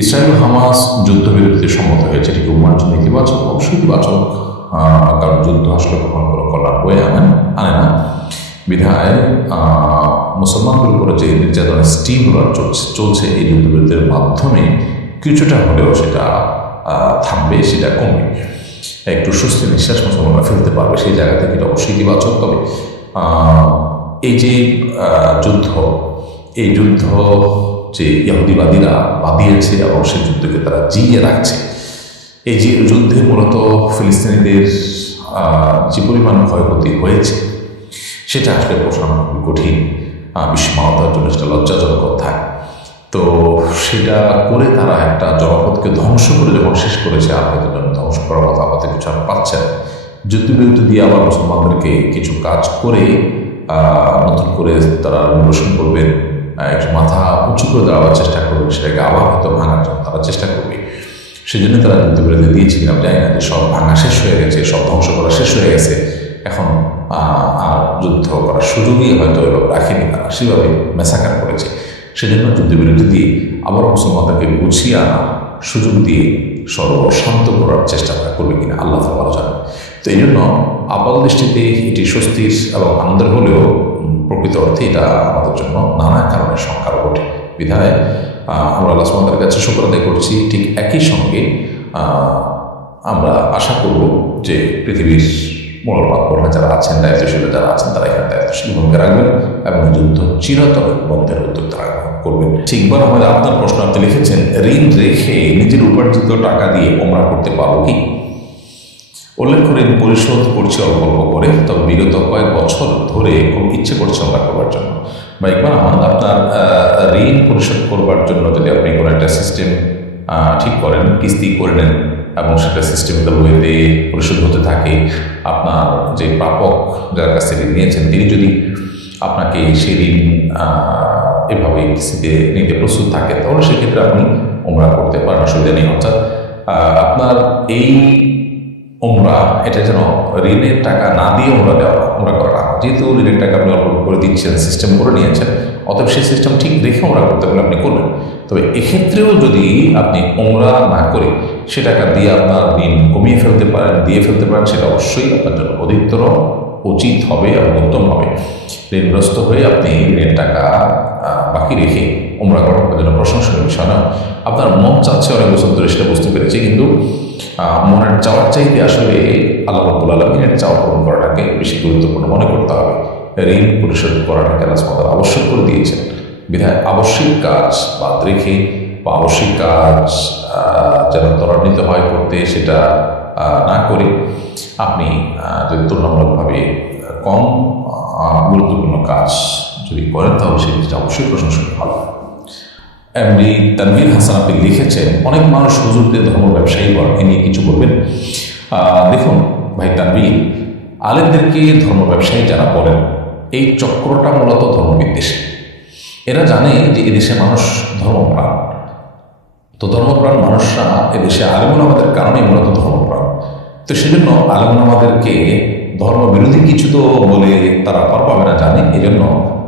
Israel Hamas যুদ্ধবিরতিতে সম্মত হয়েছে, এটি কি উম্মার জন্য ইতিবাচক? অবশ্যই ইতিবাচক, কারণ যুদ্ধ আসলে কখনো কোনো কল্যাণ বয়ে আনে না। বিধায় মুসলমানদের উপরে যে নির্যাতনের স্টিম রোলার চলছে এই যুদ্ধবিরতির মাধ্যমে কিছুটা হলেও সেটা থামবে, সেটা কমবে, একটু স্বস্তি নিঃশ্বাস মুসলমানরা ফেলতে পারবে, সেই জায়গা থেকে এটা অবশ্যই ইতিবাচক। তবে এই যে এই যুদ্ধ যে ইহুদিবাদীরা বাদিয়েছে এবং সেই যুদ্ধকে তারা জিইয়ে রাখছে, এই যে যুদ্ধে মূলত ফিলিস্তিনিদের যে পরিমাণ ক্ষয়ক্ষতি হয়েছে সেটা আসলে পোষানো খুবই কঠিন, বিশ্ব মানবতার জন্য সেটা লজ্জাজনক অধ্যায়। তো সেটা করে তারা একটা জনপদকে ধ্বংস করে যখন শেষ করেছে, আপনাদের জন্য ধ্বংস করার মতো আমাদের কিছু আর পাচ্ছে না। যুদ্ধবিরতি দিয়ে আবার মুসলমানদেরকে কিছু কাজ করে নতুন করে তারা নিরসন করবেন, একটু মাথা উঁচু করে দাঁড়াবার চেষ্টা করবে, সেটাকে আবার হয়তো ভাঙার জন্য তারা চেষ্টা করবে। সেই জন্য তারা যুদ্ধবিরতি দিয়েছে কিনা জানি না, যে সব ভাঙা শেষ হয়ে গেছে, সব ধ্বংস করা শেষ হয়ে গেছে, এখন আর যুদ্ধ করার সুযোগই হয়তো এবার রাখেনি, তারা সেভাবে মেসাকার করেছে। সেজন্য যুদ্ধবিরতি দিয়ে আবার মুসলমানদেরকে গুছিয়ে আনার সুযোগ দিয়ে সর্বশান্ত করার চেষ্টা করবে কিনা আল্লাহ তাআলা ভালো জানেন। তো এই জন্য আপাত দৃষ্টিতে এটি স্বস্তির এবং আনন্দের হলেও প্রকৃত অর্থে এটা আমাদের জন্য নানা কারণে সংখ্যার ঘটে। বিধায় আমরা আল্লাহ সুবহানাহু ওয়া তাআলার কাছে শুকর আদায় করছি। ঠিক একই সঙ্গে আমরা আশা করব যে পৃথিবীর মূলমাত্রা যারা আছেন, দায়িত্বশীল যারা আছেন, তারা এখানে দায়িত্বশীল ভূমিকা রাখবেন এবং যুদ্ধ চিরতরে বন্ধের উদ্যোগ তারা করবেন। ঠিকবার আমাদের আপনার প্রশ্ন আপনি লিখেছেন, ঋণ রেখে নিজের উপার্জিত টাকা দিয়ে ওমরা করতে পারবো কি? উল্লেখ করে ঋণ পরিশোধ করছে অল্প অল্প করে, তবে বিগত কয়েক বছর ধরে খুব ইচ্ছে করছে ওমরা করবার জন্য। বা একবার আপনার ঋণ পরিশোধ করবার জন্য যদি আপনি কোনো একটা সিস্টেম ঠিক করেন, কিস্তি করে নেন এবং সেটা সিস্টেমিক্যাল ওয়েতে পরিশোধ হতে থাকে, আপনার যে প্রাপক যার কাছ থেকে নিয়েছেন তিনি যদি আপনাকে সেই ঋণ এভাবে কিস্তিতে নিতে প্রস্তুত থাকে, তাহলে সেক্ষেত্রে আপনি ওমরা করতে পারেন, অসুবিধা নেই। অর্থাৎ আপনার এই ওমরা এটা যেন ঋণের টাকা না দিয়ে ওমরা করা না, যেহেতু ঋণের টাকা আপনি অল্প করে দিচ্ছেন, সিস্টেম করে নিয়েছেন, অতএব সেই সিস্টেম ঠিক রেখে ওমরা করতে পারলে আপনি করবেন। তবে এক্ষেত্রেও যদি আপনি ওমরা না করে সে টাকা দিয়ে আপনার ঋণ কমিয়ে ফেলতে পারেন, দিয়ে ফেলতে পারেন, সেটা অবশ্যই আপনার জন্য অধিকতর উচিত হবে এবং উত্তম হবে। ঋণগ্রস্ত হয়ে আপনি ঋণের টাকা বাকি রেখে ওমরা করা আপনার জন্য প্রশংসনীয় বিষয় না। আপনার মন চাচ্ছে অনেক বছর ধরে, সেটা বুঝতে পেরেছি, কিন্তু মনের চাওয়ার চাইতে আসলে আল্লাহ রাব্বুল আলামিনের চাওয়া পূরণ করাটাকে বেশি গুরুত্বপূর্ণ মনে করতে হবে। ঋণ পরিশোধ করাটাকে আল্লাহ সুবহানাহু ওয়া তাআলা আবশ্যক করে দিয়েছেন। বিধায় আবশ্যিক কাজ বাদ রেখে বা আবশ্যিক কাজ যেন ত্বরান্বিত হয় করতে, সেটা না করে আপনি যদি তুলনামূলকভাবে কম গুরুত্বপূর্ণ কাজ যদি করেন, তাহলে সেটা অবশ্যই প্রশংসনীয় হবে। এমনি তানভীর হাসান আপনি লিখেছেন, অনেক মানুষ হুজুরদের ধর্ম ব্যবসায়ী করেন, এ নিয়ে কিছু বলবেন? দেখুন ভাই তানভীর, আলেমদেরকে ধর্ম ব্যবসায়ী যারা বলেন, এই চক্রটা মূলত ধর্মবিদ্বেষী। এরা জানে যে এদেশে মানুষ ধর্মপ্রাণ, তো ধর্মপ্রাণ মানুষরা এদেশে আলেমুলামাদের কারণেই মূলত ধর্মপ্রাণ। তো সেজন্য আলেমুলামাদেরকে ধর্মবিরোধী কিছু তো বলে তারা পার পাবে না জানে, এই জন্য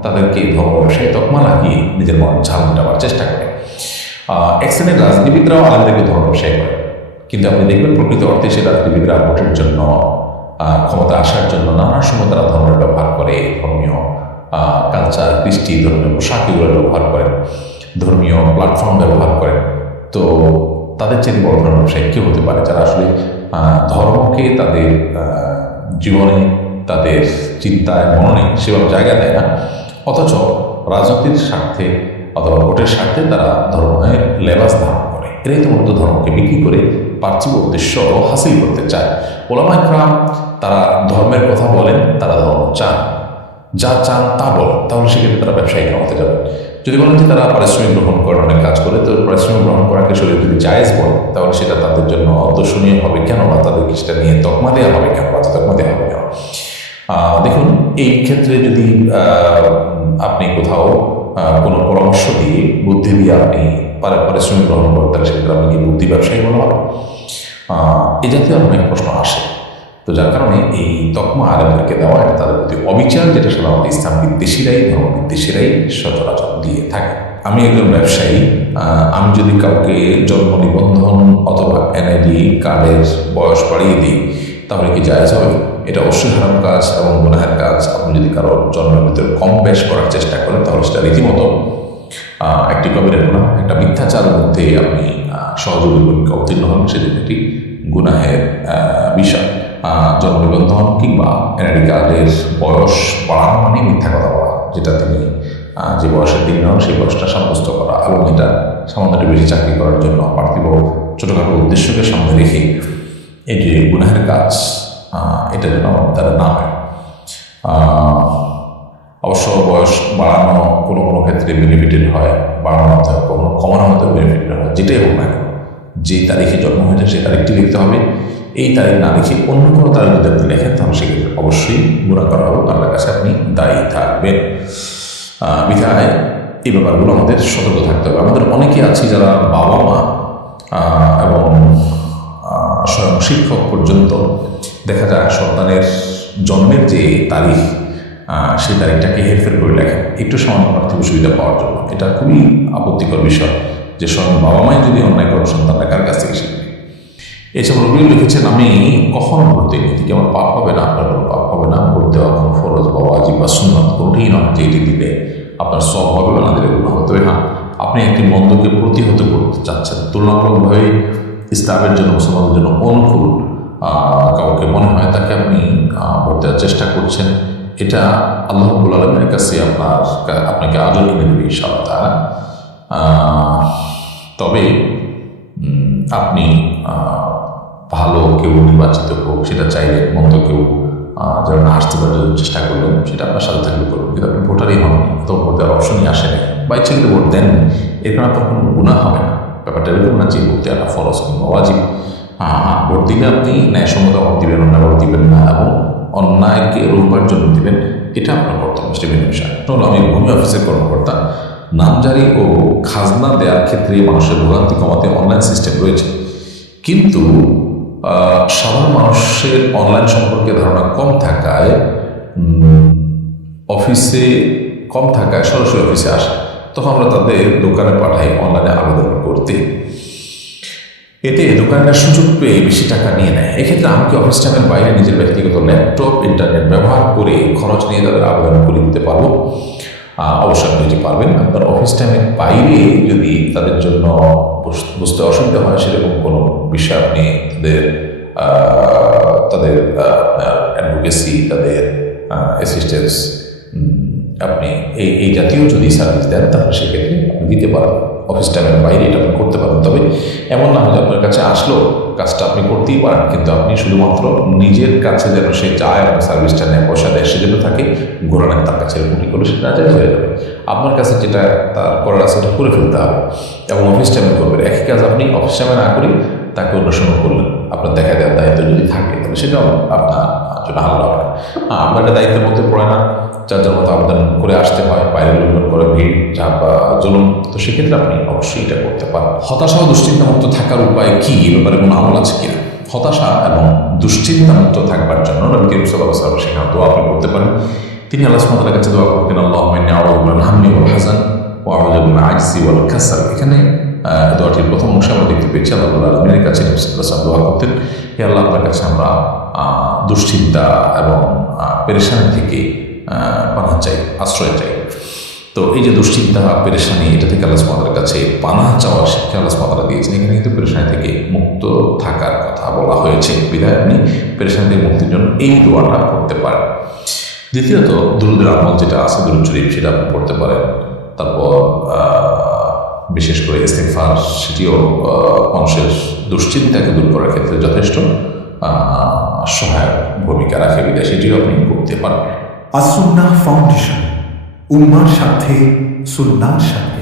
তাদেরকে ধর্ম ব্যবসায়ী তকমা লাগিয়ে নিজের মন ঝাল মেটাবার চেষ্টা করে। এক শ্রেণীর রাজনীতিবিদরাও আলেমদেরকে ধর্ম ব্যবসায়ী করে, কিন্তু আপনি দেখবেন প্রকৃত অর্থে সে রাজনীতিবিদরা ভোটের জন্য, ক্ষমতা আসার জন্য নানা সময় তারা ধর্মের ব্যবহার করে, ধর্মীয় কালচার, কৃষ্টি, ধর্মীয় পোশাক এগুলো ব্যবহার করেন, ধর্মীয় প্ল্যাটফর্ম ব্যবহার করেন। তো তাদের চেয়ে বড় ধর্ম ব্যবসায়ী কেউ হতে পারে যারা আসলে ধর্মকে তাদের জীবনে, তাদের চিন্তায়, মননে সেভাবে জায়গা দেয় না, অথচ রাজনীতির স্বার্থে অথবা ভোটের স্বার্থে তারা ধর্মের লেবাস ধারণ করে। এরাই তো মূলত ধর্মকে বিক্রি করে পার্থিব উদ্দেশ্য হাসিল করতে চায়। ওলামা ইকরাম তারা ধর্মের কথা বলেন, তারা ধর্ম চান, যা চান তা বলেন, তাহলে সেক্ষেত্রে তারা ব্যবসায়ী হতে যাবেন। যদি বলেন যে তারা পারিশ্রমিক গ্রহণ করেন, অনেক কাজ করে, তো পারিশ্রমিক গ্রহণ করাকে শরীর যদি জায়েজ বলেন, তাহলে সেটা তাদের জন্য অদর্শনীয় হবে কেন, বা তাদেরকে সেটা নিয়ে তকমা দেওয়া হবে কেন, বা তকমা দেওয়া হবে কেন? দেখুন, এই ক্ষেত্রে যদি আপনি কোথাও কোনো পরামর্শ দিয়ে, বুদ্ধি দিয়ে আপনি পারিশ্রমিক গ্রহণ করেন, তাহলে সেক্ষেত্রে আপনাকে বুদ্ধি ব্যবসায়ী বলা হবে। এই জাতীয় অনেক প্রশ্ন আসে। তো যার কারণে এই তকমা আলেমদেরকে দেওয়া, এটা তাদের প্রতি অবিচার, যেটা সাধারণত ইসলাম বিদ্বেষীরাই, ধর্ম বিদ্বেষীরাই সচরাচর দিয়ে থাকে। আমি একজন ব্যবসায়ী, আমি যদি কাউকে জন্ম নিবন্ধন অথবা এনআইডি কার্ডের বয়স বাড়িয়ে দিই তাহলে কি জায়েজ হবে? এটা অবশ্যই হারাম কাজ এবং গুনাহের কাজ। আপনি যদি কারো জন্মের ভিতরে কম বেশ করার চেষ্টা করেন তাহলে সেটা রীতিমতো একটি কবিরা গুনাহ, একটা মিথ্যাচারের মধ্যে আপনি সহযোগী পরীক্ষা উত্তীর্ণ হন, সেটি একটি গুনাহের বিষয়। জন্ম নিবন্ধন কিংবা এনআইডি কার্ডের বয়স বাড়ানো মানে মিথ্যা কথা বলা, যেটা তিনি যে বয়সের দিন হন সেই বয়সটা সাব্যস্ত করা এবং এটা সামান্য একটু বেশি চাকরি করার জন্য পার্থিব ছোটোখাটো উদ্দেশ্যকে সামনে রেখে এই যে গুনাহের কাজ, এটা যেন তারা না হয়। অবশ্য বয়স বাড়ানো কোনো কোনো ক্ষেত্রে বেনিফিটেড হয়, বাড়ানোর মধ্যে কখনো কমানোর মধ্যে বেনিফিটেড হয়, যেটাই হোক না কেন, যে তারিখে জন্ম হয়েছে সেই তারিখটি লিখতে হবে। এই তারিখ না লিখে অন্য কোনো তারিখ যদি আপনি লেখেন তাহলে সেক্ষেত্রে অবশ্যই গুনাহ করা হবে, আল্লাহর কাছে আপনি দায়ী থাকবেন। বিধায় এই ব্যাপারগুলো আমাদের সতর্ক থাকতে হবে। আমাদের অনেকে আছি যারা বাবা মা এবং স্বয়ং শিক্ষক পর্যন্ত দেখা যায় সন্তানের জন্মের যে তারিখ সেই তারিখটাকে হেরফের করে লেখেন একটু সামান্য পার্থিব সুবিধা পাওয়ার জন্য। এটা খুবই আপত্তিকর বিষয় যে স্বয়ং বাবা মাই যদি অন্যায় করে সন্তানরা কার কাছ থেকে শিখবে। এসব রবিউল লিখেছেন, আমি কখনো ভর্তি নিই থেকে আমার পাপ হবে না, আপনার কোনো পাপ হবে না, ভোট দেওয়া কোনো ফরজ বা ওয়াজিব বা সুন্নত কোনোটাই নয় যে এটি দিলে আপনার সব হবে বা না দিলে গুনাহ হবে। তবে হ্যাঁ, আপনি একটি মন্দকে প্রতিহত করতে চাচ্ছেন, তুলনামূলকভাবে ইসলামের জন্য মুসলমানদের জন্য অনুকূল কাউকে মনে হয় তাকে আপনি ভোট দেওয়ার চেষ্টা করছেন, এটা আল্লাহ রাব্বুল আলামিনের কাছে আপনাকে আজর কিনে দেবে ইনশাআল্লাহ। তবে আপনি ভালো কেউ নির্বাচিত হোক সেটা চাইলে, মন্দ কেউ যেন না আসতে পারে চেষ্টা করলেন, সেটা আপনার সাথে থাকলে করবেন। কিন্তু আপনি ভোটারই হন, তো ভোট দেওয়ার অপশনই আসে না বা ইচ্ছে কিন্তু ভোট দেন, এর কারণে আপনার কোনো গুনাহ হবে না। ব্যাপারটা এরকম না যে ভোট দেওয়াটা ফরজ কিংবা ওয়াজিব। ভোট দিলে আপনি ন্যায়সম্মত ভোট দিবেন, অন্যায় ভোট দিবেন না এবং অন্যায়কে রোকবার জন্য দিবেন, এটা আপনার কর্তব্য, সেটা ভিন্ন বিষয়। আমি ভূমি অফিসের কর্মকর্তা, নামজারি ও খাজনা দেওয়ার ক্ষেত্রে মানুষের ভোগান্তি কমাতে অনলাইন সিস্টেম রয়েছে, কিন্তু সাধারণ মানুষের অনলাইন সম্পর্কে ধারণা কম থাকায় সরাসরি অফিসে আসে, তখন আমরা তাদের দোকানে পাঠাই অনলাইনে আবেদন করতে। এতে দোকানদার সুযোগ পেয়ে বেশি টাকা নিয়ে নেয়। এক্ষেত্রে আমি কি অফিস টাইমের বাইরে নিজের ব্যক্তিগত ল্যাপটপ ইন্টারনেট ব্যবহার করে খরচ নিয়ে তাদের আবেদন করে দিতে পারবো? অবশ্যই আপনি যদি পারবেন। আপনার অফিস টাইমের বাইরে যদি তাদের জন্য বুঝতে অসুবিধা হয় সেরকম কোনো বিষয় আপনি তাদের অ্যাডভোকেসি, তাদের অ্যাসিস্ট্যান্স, আপনি এই জাতীয় যদি সার্ভিস দেন তাহলে সেক্ষেত্রে আপনি দিতে পারবেন। অফিস টাইমের বাইরে এটা আপনি করতে পারবেন। তবে এমন না হলে আপনার কাছে আসলো, কাজটা আপনি করতেই পারেন, কিন্তু আপনি শুধুমাত্র নিজের কাছে যেন সে চায় এবং সার্ভিসটা নেয়, পয়সা দেয়, সেজন্য তাকে ঘোরালেন তার কাছে, এরকমই করলে সেটা নাজায়েজ হয়ে যাবে। আপনার কাছে যেটা তার করার আছে সেটা করে ফেলতে হবে এবং অফিস টাইমে করবেন। একই কাজ আপনি অফিস টাইমে না করে তাকে অন্য সময় করলেন, আপনার দেখা দেওয়ার দায়িত্ব যদি থাকে তাহলে সেটাও আপনার জন্য হালাল হবে না। আপনার একটা দায়িত্বের মধ্যে পড়ে না, যার যার মতো আবেদন করে আসতে হয়, বাইরে লোকজন করে ভিড় ঝাঁপ বা জুলুম, তো সেক্ষেত্রে আপনি অবশ্যই এটা করতে পারেন। হতাশা ও দুশ্চিন্তামুক্ত থাকার উপায় কি, এ ব্যাপারে কোনো আমল আছে কিনা? হতাশা এবং দুশ্চিন্তামুক্ত থাকবার জন্য নবী করিম সাল্লাল্লাহু আলাইহি ওয়াসাল্লাম শেখানো দোয়া আপনি করতে পারেন। তিনি আল্লাহ সুবহানাহু ওয়া তাআলার কাছে দোয়া করতেন, আল্লাহুম্মা ইন্নী আউযু বিকা মিনাল হাম্মি ওয়াল হাযান ওয়া আউযু বিকা মিনাল আজজি ওয়াল কাসাল। এখানে দোয়াটির প্রথম অংশে আমরা দেখতে পেয়েছি আল্লাহ রাব্বুল আলামিনের কাছে নবী সাল্লাল্লাহু আলাইহি ওয়াসাল্লাম দোয়া করতেন, হে আল্লাহ, আপনার কাছে আমরা দুশ্চিন্তা এবং পেরেশানি থেকে পানাহ চাই, আশ্রয় চাই। তো এই যে দুশ্চিন্তা, পেরেশানি, এটা থেকে আল্লাহ সুবহানাহু ওয়া তাআলার কাছে পানাহ চাওয়ার শিক্ষা আল্লাহ সুবহানাহু ওয়া তাআলা দিয়েছেন। এখানে কিন্তু পেরেশানি থেকে মুক্ত থাকার কথা বলা হয়েছে, বিধায় আপনি পেরেশানি থেকে মুক্তির জন্য এই দোয়াটা করতে পারেন। দ্বিতীয়ত, দুরূদের আমল যেটা আছে, দুরূদ শরীফ, সেটা আপনি পড়তে পারেন। তারপর বিশেষ করে ইস্তিগফার, সেটিও মানুষের দুশ্চিন্তাকে দূর করার ক্ষেত্রে যথেষ্ট সহায়ক ভূমিকা রাখে, বিধায় সেটিও আপনি করতে পারবেন। আস-সুন্নাহ ফাউন্ডেশন, উম্মার সাথে সুন্নাহর সাথে।